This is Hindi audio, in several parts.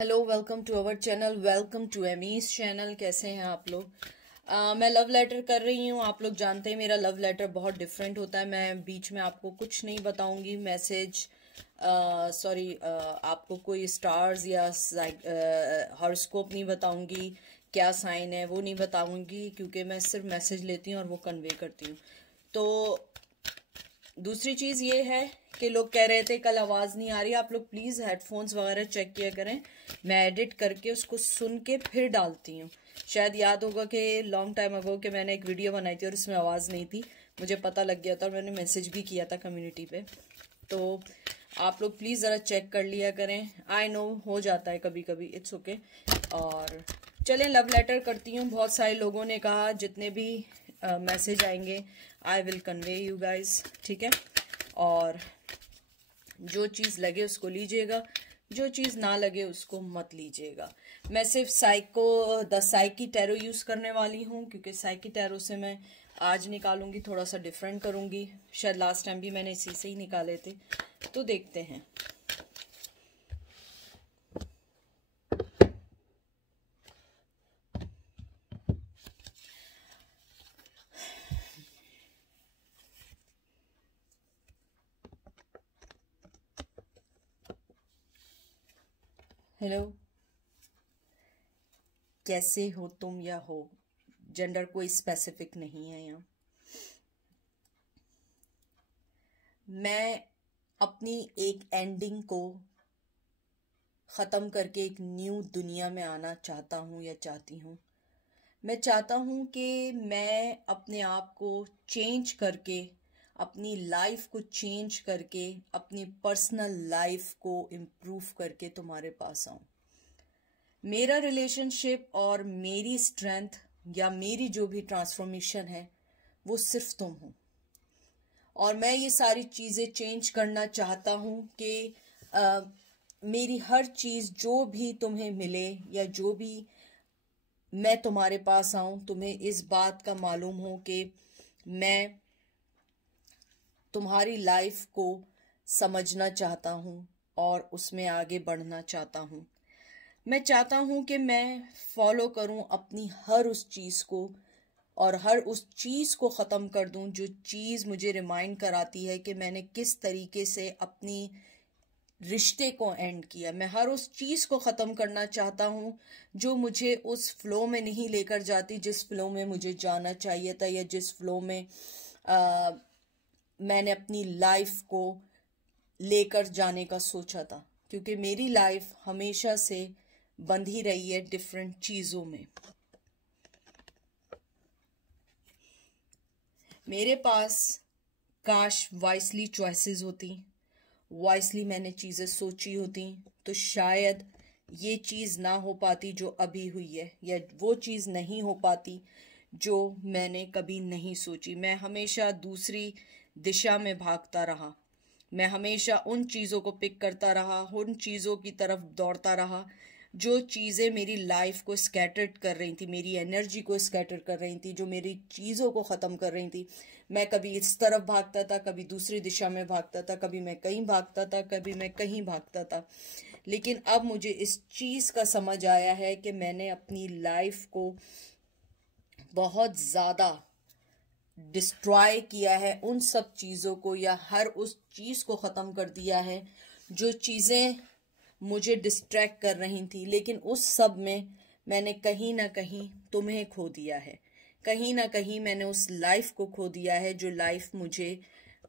Hello, welcome to our channel, welcome to Amy's channel. कैसे हैं आप लोग? मैं लव लेटर कर रही हूँ। आप लोग जानते हैं मेरा लव लेटर बहुत डिफरेंट होता है। मैं बीच में आपको कुछ नहीं बताऊंगी, मैसेज आपको कोई स्टार्स या हॉरोस्कोप नहीं बताऊंगी, क्या साइन है वो नहीं बताऊंगी, क्योंकि मैं सिर्फ मैसेज लेती हूँ और वो कन्वे करती हूँ। तो दूसरी चीज़ ये है कि लोग कह रहे थे कल आवाज़ नहीं आ रही। आप लोग प्लीज़ हेडफोन्स वगैरह चेक किया करें। मैं एडिट करके उसको सुन के फिर डालती हूँ। शायद याद होगा कि लॉन्ग टाइम अगो कि मैंने एक वीडियो बनाई थी और उसमें आवाज़ नहीं थी, मुझे पता लग गया था और मैंने मैसेज भी किया था कम्युनिटी पे। तो आप लोग प्लीज़ ज़रा चेक कर लिया करें। आई नो हो जाता है कभी कभी, इट्स ओके। और चलें लव लेटर करती हूँ। बहुत सारे लोगों ने कहा जितने भी मैसेज आएंगे I will convey you guys, ठीक है। और जो चीज़ लगे उसको लीजिएगा, जो चीज़ ना लगे उसको मत लीजिएगा। मैं सिर्फ द साइकी टैरो यूज़ करने वाली हूँ, क्योंकि साइकी टैरो से मैं आज निकालूंगी, थोड़ा सा डिफरेंट करूँगी। शायद लास्ट टाइम भी मैंने इसी से ही निकाले थे, तो देखते हैं। हेलो, कैसे हो तुम या हो, जेंडर कोई स्पेसिफिक नहीं है यहाँ। मैं अपनी एक एंडिंग को ख़त्म करके एक न्यू दुनिया में आना चाहता हूँ या चाहती हूँ। मैं चाहता हूँ कि मैं अपने आप को चेंज करके, अपनी लाइफ को चेंज करके, अपनी पर्सनल लाइफ को इम्प्रूव करके तुम्हारे पास आऊँ। मेरा रिलेशनशिप और मेरी स्ट्रेंथ या मेरी जो भी ट्रांसफॉर्मेशन है वो सिर्फ तुम हो। और मैं ये सारी चीज़ें चेंज करना चाहता हूँ कि मेरी हर चीज़ जो भी तुम्हें मिले या जो भी मैं तुम्हारे पास आऊं, तुम्हें इस बात का मालूम हो कि मैं तुम्हारी लाइफ को समझना चाहता हूं और उसमें आगे बढ़ना चाहता हूं। मैं चाहता हूं कि मैं फॉलो करूं अपनी हर उस चीज़ को और हर उस चीज़ को ख़त्म कर दूं जो चीज़ मुझे रिमाइंड कराती है कि मैंने किस तरीके से अपनी रिश्ते को एंड किया। मैं हर उस चीज़ को ख़त्म करना चाहता हूँ जो मुझे उस फ्लो में नहीं लेकर जाती जिस फ्लो में मुझे जाना चाहिए था, या जिस फ्लो में मैंने अपनी लाइफ को लेकर जाने का सोचा था। क्योंकि मेरी लाइफ हमेशा से बंधी रही है डिफरेंट चीज़ों में। मेरे पास काश वाइसली चॉइसेस होती, वाइसली मैंने चीज़ें सोची होती, तो शायद ये चीज़ ना हो पाती जो अभी हुई है, या वो चीज़ नहीं हो पाती जो मैंने कभी नहीं सोची। मैं हमेशा दूसरी दिशा में भागता रहा। मैं हमेशा उन चीज़ों को पिक करता रहा, उन चीज़ों की तरफ दौड़ता रहा जो चीज़ें मेरी लाइफ को स्कैटर्ड कर रही थी, मेरी एनर्जी को स्कैटर कर रही थी, जो मेरी चीज़ों को ख़त्म कर रही थी। मैं कभी इस तरफ भागता था, कभी दूसरी दिशा में भागता था, कभी मैं कहीं भागता था, कभी मैं कहीं भागता था। लेकिन अब मुझे इस चीज़ का समझ आया है कि मैंने अपनी लाइफ को बहुत ज़्यादा डिस्ट्रॉय किया है, उन सब चीज़ों को, या हर उस चीज़ को ख़त्म कर दिया है जो चीज़ें मुझे डिस्ट्रैक्ट कर रही थी। लेकिन उस सब में मैंने कहीं ना कहीं तुम्हें खो दिया है, कहीं ना कहीं मैंने उस लाइफ को खो दिया है जो लाइफ मुझे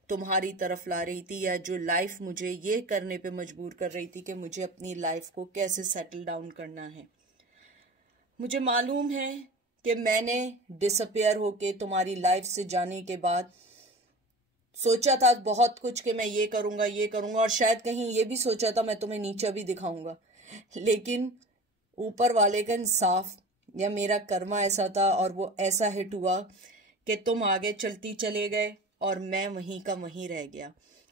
तुम्हारी तरफ ला रही थी, या जो लाइफ मुझे ये करने पे मजबूर कर रही थी कि मुझे अपनी लाइफ को कैसे सेटल डाउन करना है। मुझे मालूम है कि मैंने डिसअपेयर होके तुम्हारी लाइफ से जाने के बाद सोचा था बहुत कुछ कि मैं ये करूंगा ये करूंगा, और शायद कहीं ये भी सोचा था मैं तुम्हें नीचा भी दिखाऊंगा। लेकिन ऊपर वाले का इंसाफ या मेरा कर्मा ऐसा था और वो ऐसा हिट हुआ कि तुम आगे चलती चले गए और मैं वहीं का वहीं रह गया।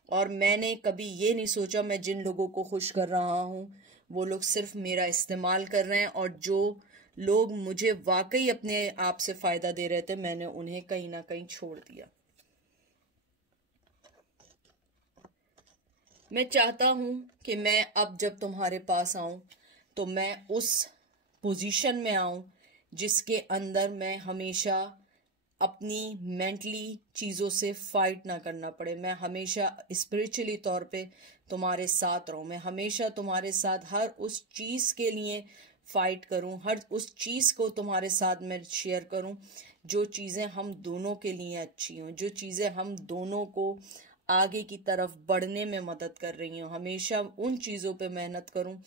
और मैंने कभी ये नहीं सोचा मैं जिन लोगों को खुश कर रहा हूँ वो लोग सिर्फ मेरा इस्तेमाल कर रहे हैं, और जो लोग मुझे वाकई अपने आप से फ़ायदा दे रहे थे मैंने उन्हें कहीं ना कहीं छोड़ दिया। मैं चाहता हूँ कि मैं अब जब तुम्हारे पास आऊँ तो मैं उस पोजीशन में आऊं जिसके अंदर मैं हमेशा अपनी मेंटली चीज़ों से फाइट ना करना पड़े। मैं हमेशा स्पिरिचुअली तौर पे तुम्हारे साथ रहूं। मैं हमेशा तुम्हारे साथ हर उस चीज़ के लिए फाइट करूं, हर उस चीज़ को तुम्हारे साथ मैं शेयर करूं जो चीज़ें हम दोनों के लिए अच्छी हों, जो चीज़ें हम दोनों को आगे की तरफ बढ़ने में मदद कर रही हूँ। हमेशा उन चीज़ों पे मेहनत करूँ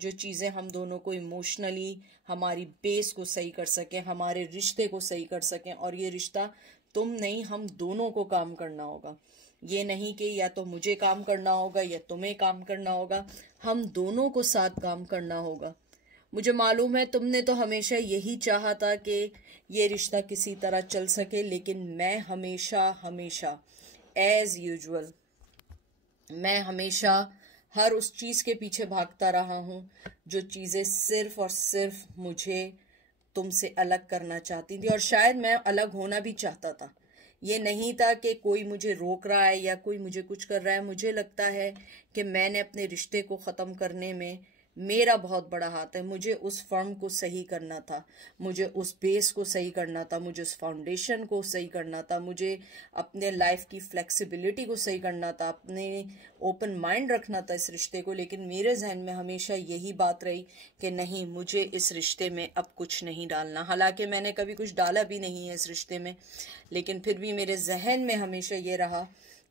जो चीज़ें हम दोनों को इमोशनली हमारी बेस को सही कर सकें, हमारे रिश्ते को सही कर सकें। और ये रिश्ता तुम नहीं, हम दोनों को काम करना होगा। ये नहीं कि या तो मुझे काम करना होगा या तुम्हें काम करना होगा, हम दोनों को साथ काम करना होगा। मुझे मालूम है तुमने तो हमेशा यही चाहा था कि ये रिश्ता किसी तरह चल सके, लेकिन मैं हमेशा हमेशा एज यूजुअल मैं हमेशा हर उस चीज़ के पीछे भागता रहा हूँ जो चीज़ें सिर्फ और सिर्फ मुझे तुमसे अलग करना चाहती थी। और शायद मैं अलग होना भी चाहता था। ये नहीं था कि कोई मुझे रोक रहा है या कोई मुझे कुछ कर रहा है। मुझे लगता है कि मैंने अपने रिश्ते को ख़त्म करने में मेरा बहुत बड़ा हाथ है। मुझे उस फर्म को सही करना था, मुझे उस बेस को सही करना था, मुझे उस फाउंडेशन को सही करना था, मुझे अपने लाइफ की फ्लेक्सिबिलिटी को सही करना था, अपने ओपन माइंड रखना था इस रिश्ते को। लेकिन मेरे जहन में हमेशा यही बात रही कि नहीं, मुझे इस रिश्ते में अब कुछ नहीं डालना। हालांकि मैंने कभी कुछ डाला भी नहीं है इस रिश्ते में, लेकिन फिर भी मेरे जहन में हमेशा ये रहा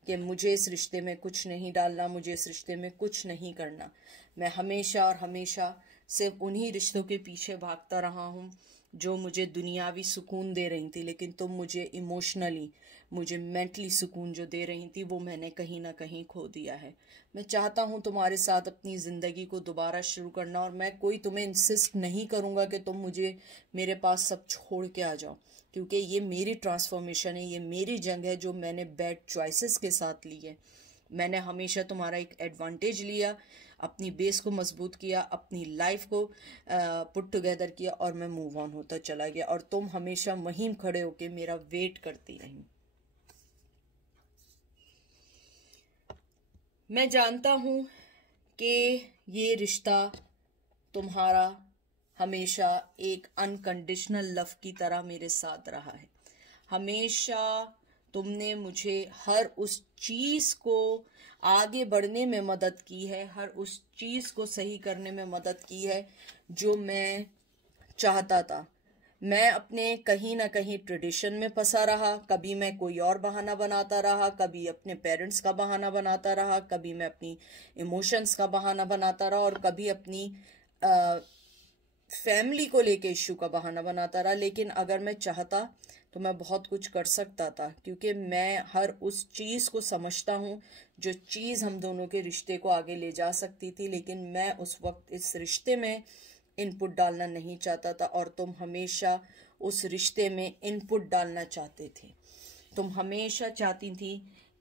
कि मुझे इस रिश्ते में कुछ नहीं डालना, मुझे इस रिश्ते में कुछ नहीं करना। मैं हमेशा और हमेशा सिर्फ उन्हीं रिश्तों के पीछे भागता रहा हूँ जो मुझे दुनियावी सुकून दे रही थी, लेकिन तुम मुझे इमोशनली, मुझे मेंटली सुकून जो दे रही थी वो मैंने कहीं ना कहीं खो दिया है। मैं चाहता हूँ तुम्हारे साथ अपनी ज़िंदगी को दोबारा शुरू करना, और मैं कोई तुम्हें इंसिस्ट नहीं करूँगा कि तुम मुझे मेरे पास सब छोड़ के आ जाओ, क्योंकि ये मेरी ट्रांसफॉर्मेशन है, ये मेरी जंग है जो मैंने बैड चॉइसेस के साथ ली है। मैंने हमेशा तुम्हारा एक एडवांटेज लिया, अपनी बेस को मजबूत किया, अपनी लाइफ को पुट टुगेदर किया, और मैं मूव ऑन होता चला गया। और तुम हमेशा वहीं खड़े होके मेरा वेट करती रही। मैं जानता हूँ कि ये रिश्ता तुम्हारा हमेशा एक अनकंडीशनल लव की तरह मेरे साथ रहा है। हमेशा तुमने मुझे हर उस चीज़ को आगे बढ़ने में मदद की है, हर उस चीज़ को सही करने में मदद की है जो मैं चाहता था। मैं अपने कहीं ना कहीं ट्रेडिशन में फंसा रहा, कभी मैं कोई और बहाना बनाता रहा, कभी अपने पेरेंट्स का बहाना बनाता रहा, कभी मैं अपनी इमोशंस का बहाना बनाता रहा, और कभी अपनी फैमिली को लेके इश्यू का बहाना बनाता रहा। लेकिन अगर मैं चाहता तो मैं बहुत कुछ कर सकता था, क्योंकि मैं हर उस चीज़ को समझता हूँ जो चीज़ हम दोनों के रिश्ते को आगे ले जा सकती थी। लेकिन मैं उस वक्त इस रिश्ते में इनपुट डालना नहीं चाहता था, और तुम हमेशा उस रिश्ते में इनपुट डालना चाहते थे। तुम हमेशा चाहती थी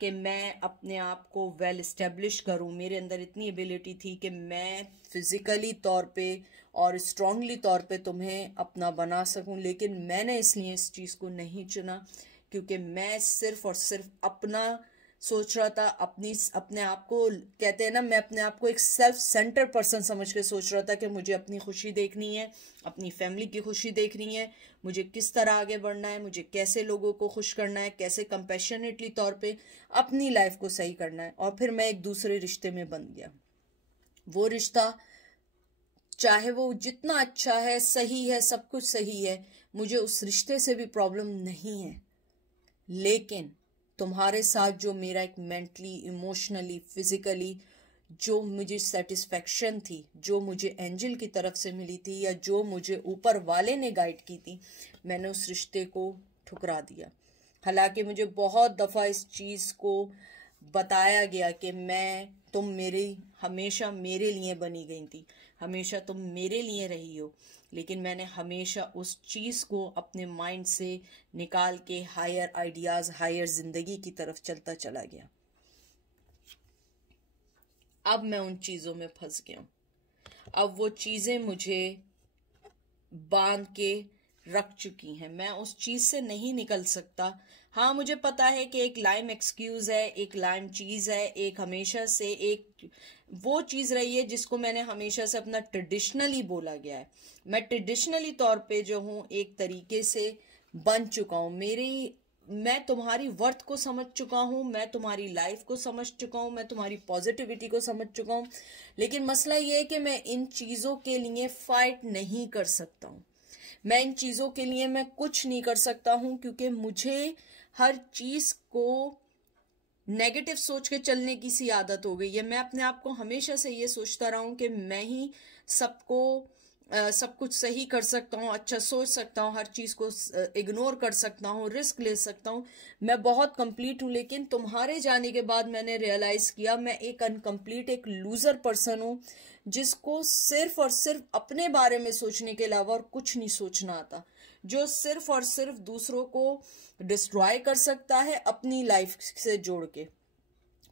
कि मैं अपने आप को वेल इस्टेब्लिश करूं। मेरे अंदर इतनी एबिलिटी थी कि मैं फिज़िकली तौर पे और स्ट्रांगली तौर पे तुम्हें अपना बना सकूं। लेकिन मैंने इसलिए इस चीज़ को नहीं चुना क्योंकि मैं सिर्फ और सिर्फ अपना सोच रहा था, अपने आप को, कहते हैं ना, मैं अपने आप को एक सेल्फ सेंटर पर्सन समझ के सोच रहा था कि मुझे अपनी खुशी देखनी है, अपनी फैमिली की खुशी देखनी है, मुझे किस तरह आगे बढ़ना है, मुझे कैसे लोगों को खुश करना है, कैसे कंपैशनेटली तौर पे अपनी लाइफ को सही करना है। और फिर मैं एक दूसरे रिश्ते में बंध गया। वो रिश्ता चाहे वो जितना अच्छा है, सही है, सब कुछ सही है, मुझे उस रिश्ते से भी प्रॉब्लम नहीं है। लेकिन तुम्हारे साथ जो मेरा एक मेंटली, इमोशनली, फिजिकली जो मुझे सेटिस्फेक्शन थी, जो मुझे एंजल की तरफ से मिली थी, या जो मुझे ऊपर वाले ने गाइड की थी, मैंने उस रिश्ते को ठुकरा दिया। हालांकि मुझे बहुत दफ़ा इस चीज़ को बताया गया कि तुम हमेशा मेरे लिए बनी गई थी, हमेशा तुम मेरे लिए रही हो। लेकिन मैंने हमेशा उस चीज़ को अपने माइंड से निकाल के हायर आइडियाज़, हायर ज़िंदगी की तरफ चलता चला गया। अब मैं उन चीज़ों में फंस गया हूँ। अब वो चीज़ें मुझे बांध के रख चुकी हैं, मैं उस चीज़ से नहीं निकल सकता। हाँ, मुझे पता है कि एक लाइम एक्सक्यूज़ है, एक लाइम चीज़ है, एक हमेशा से एक वो चीज रही है जिसको मैंने हमेशा से अपना ट्रेडिशनली बोला गया है। मैं ट्रेडिशनली तौर पे जो हूँ एक तरीके से बन चुका हूँ। मैं तुम्हारी वर्थ को समझ चुका हूँ, मैं तुम्हारी लाइफ को समझ चुका हूँ, मैं तुम्हारी पॉजिटिविटी को समझ चुका हूँ। लेकिन मसला ये है कि मैं इन चीजों के लिए फाइट नहीं कर सकता हूँ। मैं इन चीजों के लिए मैं कुछ नहीं कर सकता हूँ, क्योंकि मुझे हर चीज को नेगेटिव सोच के चलने की सी आदत हो गई है। मैं अपने आप को हमेशा से ये सोचता रहा हूं कि मैं ही सब कुछ सही कर सकता हूँ, अच्छा सोच सकता हूँ, हर चीज को इग्नोर कर सकता हूँ, रिस्क ले सकता हूँ, मैं बहुत कंप्लीट हूँ। लेकिन तुम्हारे जाने के बाद मैंने रियलाइज किया मैं एक अनकंप्लीट, एक लूजर पर्सन हूँ, जिसको सिर्फ और सिर्फ अपने बारे में सोचने के अलावा और कुछ नहीं सोचना आता, जो सिर्फ और सिर्फ दूसरों को डिस्ट्रॉय कर सकता है अपनी लाइफ से जोड़ के।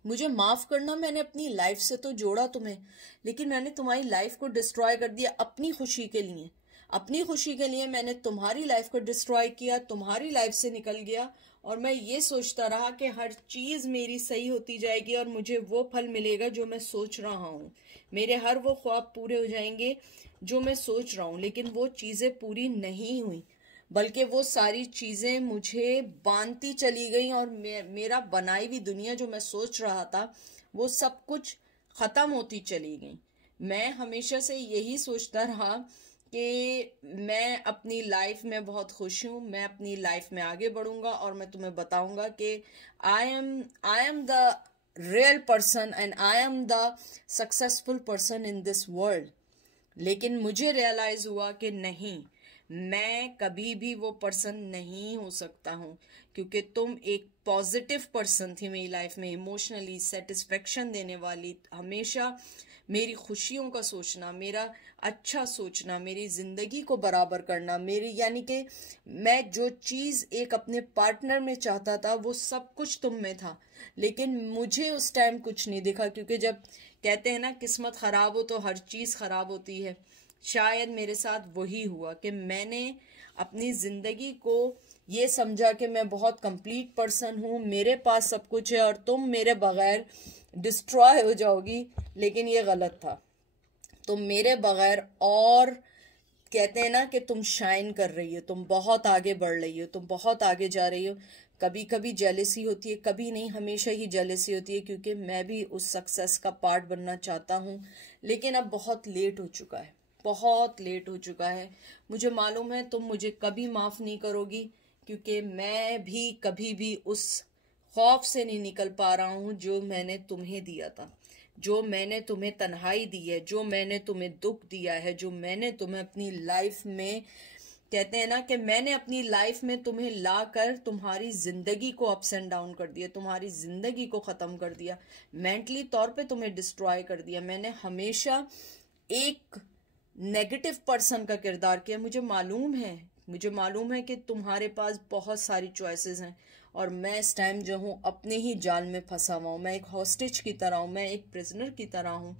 मुझे माफ करना, मैंने अपनी लाइफ से तो जोड़ा तुम्हें, लेकिन मैंने तुम्हारी लाइफ को डिस्ट्रॉय कर दिया अपनी खुशी के लिए। अपनी खुशी के लिए मैंने तुम्हारी लाइफ को डिस्ट्रॉय किया, तुम्हारी लाइफ से निकल गया, और मैं ये सोचता रहा कि हर चीज मेरी सही होती जाएगी और मुझे वो फल मिलेगा जो मैं सोच रहा हूँ, मेरे हर वो ख्वाब पूरे हो जाएंगे जो मैं सोच रहा हूँ। लेकिन वो चीजें पूरी नहीं हुई, बल्कि वो सारी चीजें मुझे बांधती चली गई, और मेरा बनाई हुई दुनिया जो मैं सोच रहा था वो सब कुछ खत्म होती चली गई। मैं हमेशा से यही सोचता रहा कि मैं अपनी लाइफ में बहुत खुश हूँ, मैं अपनी लाइफ में आगे बढ़ूंगा और मैं तुम्हें बताऊंगा कि I am the real person and I am the successful person in this world. लेकिन मुझे रियलाइज हुआ कि नहीं, मैं कभी भी वो पर्सन नहीं हो सकता हूँ, क्योंकि तुम एक पॉजिटिव पर्सन थी मेरी लाइफ में, इमोशनली सेटिस्फेक्शन देने वाली, हमेशा मेरी खुशियों का सोचना, मेरा अच्छा सोचना, मेरी जिंदगी को बराबर करना, मेरी यानी कि मैं जो चीज एक अपने पार्टनर में चाहता था वो सब कुछ तुम में था। लेकिन मुझे उस टाइम कुछ नहीं दिखा, क्योंकि जब कहते हैं ना किस्मत खराब हो तो हर चीज खराब होती है, शायद मेरे साथ वही हुआ कि मैंने अपनी जिंदगी को ये समझा कि मैं बहुत कंप्लीट पर्सन हूँ, मेरे पास सब कुछ है और तुम मेरे बगैर डिस्ट्रॉय हो जाओगी। लेकिन ये गलत था, तुम मेरे बगैर, और कहते हैं ना कि तुम शाइन कर रही हो, तुम बहुत आगे बढ़ रही हो, तुम बहुत आगे जा रही हो। कभी कभी जेलसी होती है, कभी नहीं, हमेशा ही जेलसी होती है, क्योंकि मैं भी उस सक्सेस का पार्ट बनना चाहता हूँ। लेकिन अब बहुत लेट हो चुका है, बहुत लेट हो चुका है। मुझे मालूम है तुम मुझे कभी माफ नहीं करोगी, क्योंकि मैं भी कभी भी उस खौफ से नहीं निकल पा रहा हूँ जो मैंने तुम्हें दिया था, जो मैंने तुम्हें तन्हाई दी है, जो मैंने तुम्हें दुख दिया है, जो मैंने तुम्हें अपनी लाइफ में, कहते हैं ना कि मैंने अपनी लाइफ में तुम्हें लाकर तुम्हारी जिंदगी को अप्स एंड डाउन कर दिया, तुम्हारी जिंदगी को खत्म कर दिया, मेंटली तौर पे तुम्हें डिस्ट्रॉय कर दिया। मैंने हमेशा एक नेगेटिव पर्सन का किरदार किया। मुझे मालूम है कि तुम्हारे पास बहुत सारी चॉइसेस हैं, और मैं इस टाइम जो हूँ अपने ही जाल में फंसा हुआ हूँ। मैं एक हॉस्टेज की तरह हूँ, मैं एक प्रिजनर की तरह हूँ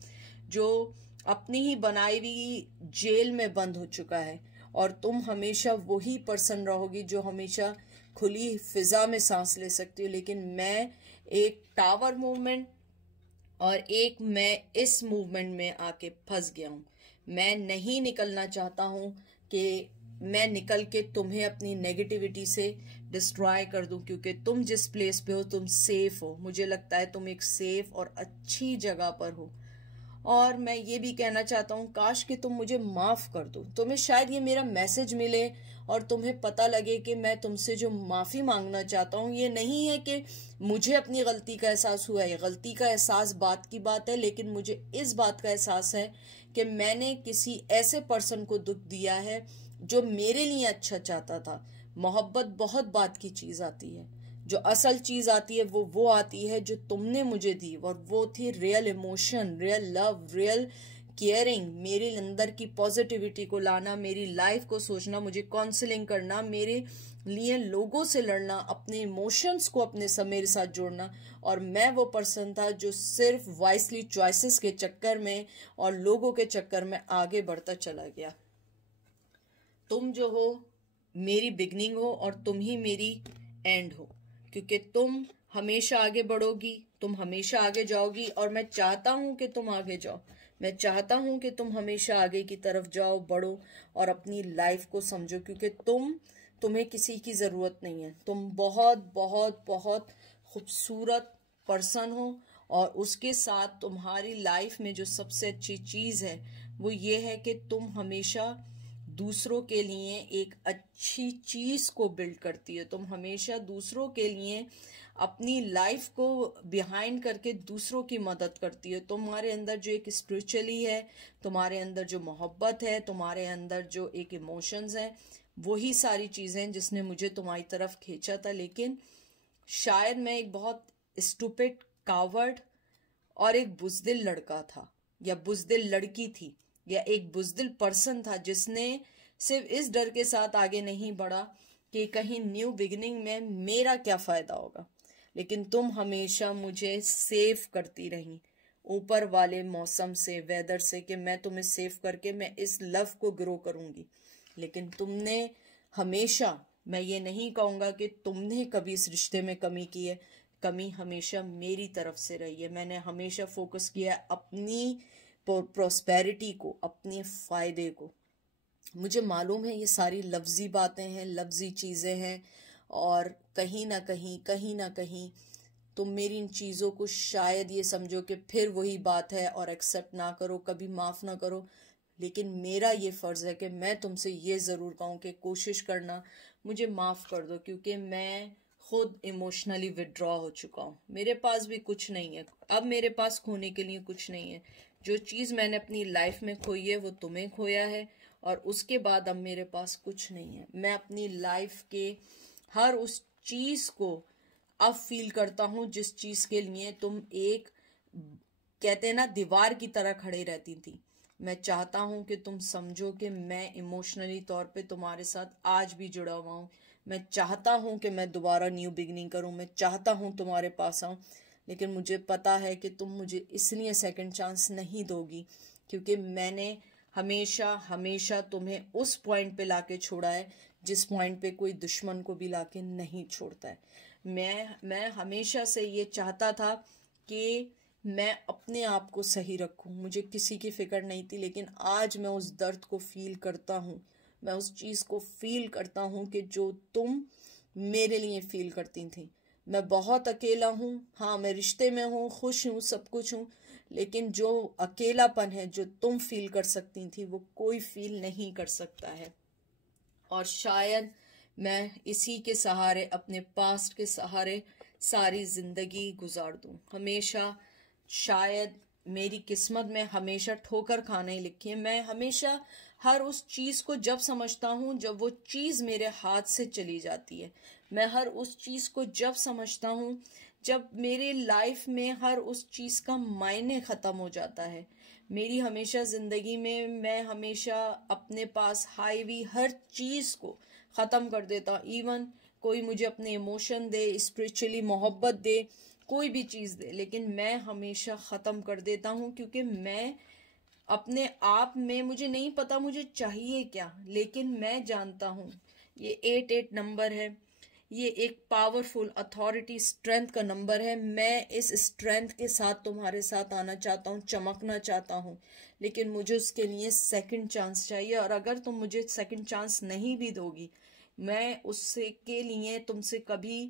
जो अपनी ही बनाई हुई जेल में बंद हो चुका है, और तुम हमेशा वही पर्सन रहोगी जो हमेशा खुली फिजा में सांस ले सकती हो। लेकिन मैं एक टावर मूवमेंट और एक मैं इस मूवमेंट में आके फंस गया हूँ। मैं नहीं निकलना चाहता हूँ कि मैं निकल के तुम्हें अपनी नेगेटिविटी से डिस्ट्रॉय कर दूं, क्योंकि तुम जिस प्लेस पे हो तुम सेफ हो। मुझे लगता है तुम एक सेफ और अच्छी जगह पर हो, और मैं ये भी कहना चाहता हूँ काश कि तुम मुझे माफ कर दो। तुम्हें शायद ये मेरा मैसेज मिले और तुम्हें पता लगे कि मैं तुमसे जो माफी मांगना चाहता हूँ ये नहीं है कि मुझे अपनी गलती का एहसास हुआ है, गलती का एहसास बात की बात है, लेकिन मुझे इस बात का एहसास है कि मैंने किसी ऐसे पर्सन को दुख दिया है जो मेरे लिए अच्छा चाहता था। मोहब्बत बहुत बात की चीज आती है, जो असल चीज आती है वो आती है जो तुमने मुझे दी, और वो थी real emotion, real love, real caring, मेरे अंदर की पॉजिटिविटी को लाना, मेरी लाइफ को सोचना, मुझे काउंसलिंग करना, मेरे लिए लोगों से लड़ना, अपने इमोशंस को अपने से मेरे साथ जोड़ना। और मैं वो पर्सन था जो सिर्फ वाइसली चॉइसेस के चक्कर में और लोगों के चक्कर में आगे बढ़ता चला गया। तुम जो हो मेरी बिगनिंग हो और तुम ही मेरी एंड हो, क्योंकि तुम हमेशा आगे बढ़ोगी, तुम हमेशा आगे जाओगी और मैं चाहता हूं कि तुम आगे जाओ। मैं चाहता हूं कि तुम हमेशा आगे की तरफ जाओ, बढ़ो और अपनी लाइफ को समझो, क्योंकि तुम्हें किसी की ज़रूरत नहीं है। तुम बहुत बहुत बहुत खूबसूरत पर्सन हो और उसके साथ तुम्हारी लाइफ में जो सबसे अच्छी चीज़ है वो ये है कि तुम हमेशा दूसरों के लिए एक अच्छी चीज़ को बिल्ड करती है। तुम हमेशा दूसरों के लिए अपनी लाइफ को बिहाइंड करके दूसरों की मदद करती है। तुम्हारे अंदर जो एक स्पिरिचुअली है, तुम्हारे अंदर जो मोहब्बत है, तुम्हारे अंदर जो एक इमोशंस है, वही सारी चीज़ें जिसने मुझे तुम्हारी तरफ खींचा था। लेकिन शायद मैं एक बहुत स्टूपिड, कावर्ड और एक बुज़दिल लड़का था या बुज़दिल लड़की थी या एक बुज़दिल पर्सन था जिसने सिर्फ इस डर के साथ आगे नहीं बढ़ा कि कहीं न्यू बिगिनिंग में मेरा क्या फ़ायदा होगा। लेकिन तुम हमेशा मुझे सेव करती रही ऊपर वाले मौसम से, वेदर से, कि मैं तुम्हें सेव करके मैं इस लव को ग्रो करूँगी। लेकिन तुमने हमेशा, मैं ये नहीं कहूँगा कि तुमने कभी इस रिश्ते में कमी की है, कमी हमेशा मेरी तरफ से रही है। मैंने हमेशा फोकस किया अपनी प्रोस्पेरिटी को, अपने फ़ायदे को। मुझे मालूम है ये सारी लफ्ज़ी बातें हैं, लफ्ज़ी चीज़ें हैं और कहीं ना कहीं तुम मेरी इन चीज़ों को शायद ये समझो कि फिर वही बात है और एक्सेप्ट ना करो, कभी माफ़ ना करो। लेकिन मेरा ये फ़र्ज़ है कि मैं तुमसे ये ज़रूर कहूँ कि कोशिश करना मुझे माफ़ कर दो, क्योंकि मैं खुद इमोशनली विड्रॉ हो चुका हूँ। मेरे पास भी कुछ नहीं है अब, मेरे पास खोने के लिए कुछ नहीं है। जो चीज़ मैंने अपनी लाइफ में खोई है वो तुम्हें खोया है और उसके बाद अब मेरे पास कुछ नहीं है। मैं अपनी लाइफ के हर उस चीज़ को अब फील करता हूँ जिस चीज़ के लिए तुम एक, कहते हैं ना, दीवार की तरह खड़े रहती थी। मैं चाहता हूँ कि तुम समझो कि मैं इमोशनली तौर पे तुम्हारे साथ आज भी जुड़ा हुआ हूँ। मैं चाहता हूँ कि मैं दोबारा न्यू बिगनिंग करूँ, मैं चाहता हूँ तुम्हारे पास आऊँ। लेकिन मुझे पता है कि तुम मुझे इसलिए सेकंड चांस नहीं दोगी क्योंकि मैंने हमेशा हमेशा तुम्हें उस पॉइंट पे लाके छोड़ा है जिस पॉइंट पे कोई दुश्मन को भी लाके नहीं छोड़ता है। मैं हमेशा से ये चाहता था कि मैं अपने आप को सही रखूं, मुझे किसी की फिक्र नहीं थी। लेकिन आज मैं उस दर्द को फील करता हूँ, मैं उस चीज़ को फील करता हूँ कि जो तुम मेरे लिए फील करती थी। मैं बहुत अकेला हूँ, हाँ मैं रिश्ते में हूँ, खुश हूँ, सब कुछ हूँ, लेकिन जो अकेलापन है जो तुम फील कर सकती थी वो कोई फील नहीं कर सकता है। और शायद मैं इसी के सहारे, अपने पास्ट के सहारे सारी ज़िंदगी गुजार दूँ हमेशा। शायद मेरी किस्मत में हमेशा ठोकर खाना ही लिखी है। मैं हमेशा हर उस चीज़ को जब समझता हूँ जब वो चीज़ मेरे हाथ से चली जाती है। मैं हर उस चीज़ को जब समझता हूँ जब मेरे लाइफ में हर उस चीज़ का मायने ख़त्म हो जाता है। मेरी हमेशा ज़िंदगी में मैं हमेशा अपने पास हाईवी हर चीज़ को ख़त्म कर देता। इवन कोई मुझे अपने इमोशन दे, स्पिरिचुअली मोहब्बत दे, कोई भी चीज़ दे, लेकिन मैं हमेशा ख़त्म कर देता हूँ क्योंकि मैं अपने आप में, मुझे नहीं पता मुझे चाहिए क्या, लेकिन मैं जानता हूँ ये 88 नंबर है, ये एक पावरफुल अथॉरिटी स्ट्रेंथ का नंबर है। मैं इस स्ट्रेंथ के साथ तुम्हारे साथ आना चाहता हूँ, चमकना चाहता हूँ, लेकिन मुझे उसके लिए सेकंड चांस चाहिए। और अगर तुम मुझे सेकंड चांस नहीं भी दोगी, मैं उससे के लिए तुमसे कभी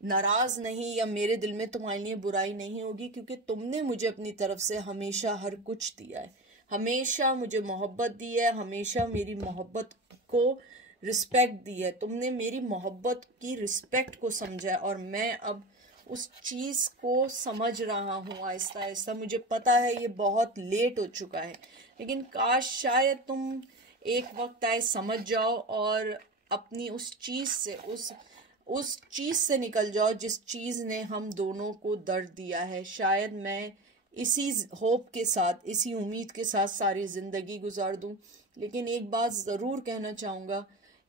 नाराज नहीं या मेरे दिल में तुम्हारे लिए बुराई नहीं होगी, क्योंकि तुमने मुझे अपनी तरफ से हमेशा हर कुछ दिया है, हमेशा मुझे मोहब्बत दी है, हमेशा मेरी मोहब्बत को रिस्पेक्ट दी है। तुमने मेरी मोहब्बत की रिस्पेक्ट को समझा है और मैं अब उस चीज़ को समझ रहा हूँ आहिस्ता आहिस्ता। मुझे पता है ये बहुत लेट हो चुका है, लेकिन काश शायद तुम एक वक्त आए समझ जाओ और अपनी उस चीज़ से, उस चीज़ से निकल जाओ जिस चीज़ ने हम दोनों को दर्द दिया है। शायद मैं इसी होप के साथ, इसी उम्मीद के साथ सारी ज़िंदगी गुजार दूं। लेकिन एक बात ज़रूर कहना चाहूँगा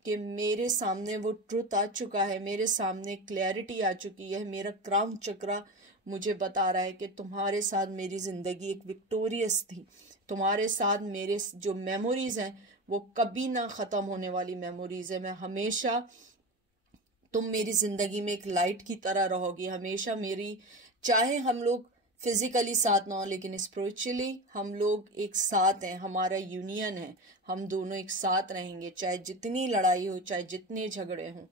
कि मेरे सामने वो ट्रुथ आ चुका है, मेरे सामने क्लैरिटी आ चुकी है। मेरा क्राउन चक्रा मुझे बता रहा है कि तुम्हारे साथ मेरी ज़िंदगी एक विक्टोरियस थी। तुम्हारे साथ मेरे जो मेमोरीज़ हैं वो कभी ना ख़त्म होने वाली मेमोरीज़ है। मैं हमेशा, तुम मेरी ज़िंदगी में एक लाइट की तरह रहोगी, हमेशा मेरी चाहे हम लोग फिजिकली साथ ना हो, लेकिन स्पिरिचुअली हम लोग एक साथ हैं, हमारा यूनियन है, हम दोनों एक साथ रहेंगे, चाहे जितनी लड़ाई हो, चाहे जितने झगड़े हों।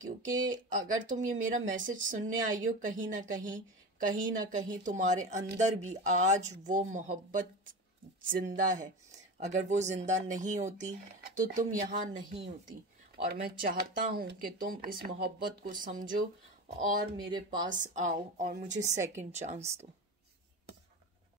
क्योंकि अगर तुम ये मेरा मैसेज सुनने आई हो, कहीं ना कहीं तुम्हारे अंदर भी आज वो मोहब्बत जिंदा है। अगर वो जिंदा नहीं होती तो तुम यहाँ नहीं होती। और मैं चाहता हूँ कि तुम इस मोहब्बत को समझो और मेरे पास आओ और मुझे सेकंड चांस दो।